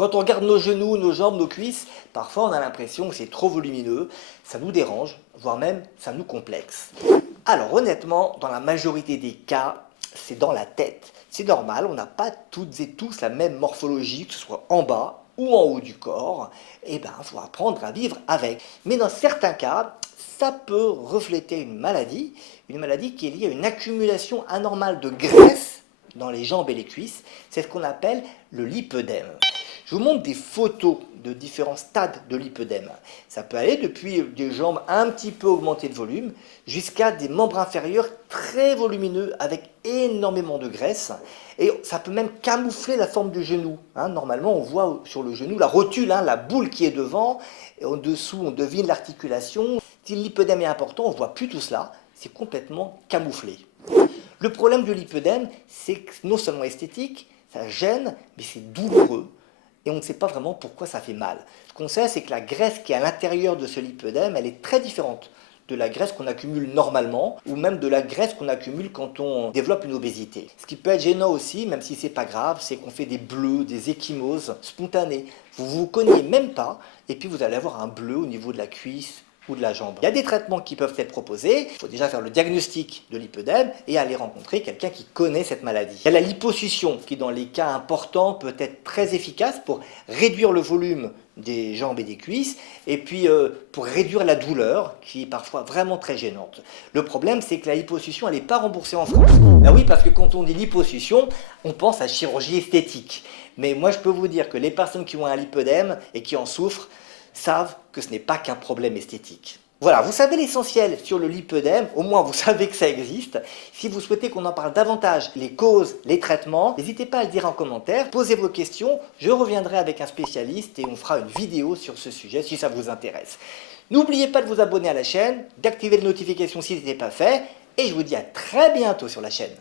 Quand on regarde nos genoux, nos jambes, nos cuisses, parfois on a l'impression que c'est trop volumineux, ça nous dérange, voire même ça nous complexe. Alors honnêtement, dans la majorité des cas, c'est dans la tête. C'est normal, on n'a pas toutes et tous la même morphologie, que ce soit en bas ou en haut du corps. Et ben, il faut apprendre à vivre avec. Mais dans certains cas, ça peut refléter une maladie qui est liée à une accumulation anormale de graisse dans les jambes et les cuisses. C'est ce qu'on appelle le lipœdème. Je vous montre des photos de différents stades de lipœdème. Ça peut aller depuis des jambes un petit peu augmentées de volume jusqu'à des membres inférieurs très volumineux avec énormément de graisse. Et ça peut même camoufler la forme du genou. Normalement, on voit sur le genou la rotule, la boule qui est devant. Et en dessous, on devine l'articulation. Si le lipœdème est important, on ne voit plus tout cela. C'est complètement camouflé. Le problème du lipœdème, c'est que non seulement esthétique, ça gêne, mais c'est douloureux. Et on ne sait pas vraiment pourquoi ça fait mal. Ce qu'on sait, c'est que la graisse qui est à l'intérieur de ce lipœdème, elle est très différente de la graisse qu'on accumule normalement, ou même de la graisse qu'on accumule quand on développe une obésité. Ce qui peut être gênant aussi, même si c'est pas grave, c'est qu'on fait des bleus, des ecchymoses spontanées. Vous ne vous cognez même pas, et puis vous allez avoir un bleu au niveau de la cuisse ou de la jambe. Il y a des traitements qui peuvent être proposés. Il faut déjà faire le diagnostic de lipœdème et aller rencontrer quelqu'un qui connaît cette maladie. Il y a la liposuction qui, dans les cas importants, peut être très efficace pour réduire le volume des jambes et des cuisses et puis pour réduire la douleur qui est parfois vraiment très gênante. Le problème, c'est que la liposuction, elle n'est pas remboursée en France. Ben oui, parce que quand on dit liposuction, on pense à chirurgie esthétique. Mais moi, je peux vous dire que les personnes qui ont un lipœdème et qui en souffrent savent que ce n'est pas qu'un problème esthétique. Voilà, vous savez l'essentiel sur le lipœdème, au moins vous savez que ça existe. Si vous souhaitez qu'on en parle davantage, les causes, les traitements, n'hésitez pas à le dire en commentaire, posez vos questions, je reviendrai avec un spécialiste et on fera une vidéo sur ce sujet si ça vous intéresse. N'oubliez pas de vous abonner à la chaîne, d'activer les notifications si ce n'est pas fait, et je vous dis à très bientôt sur la chaîne.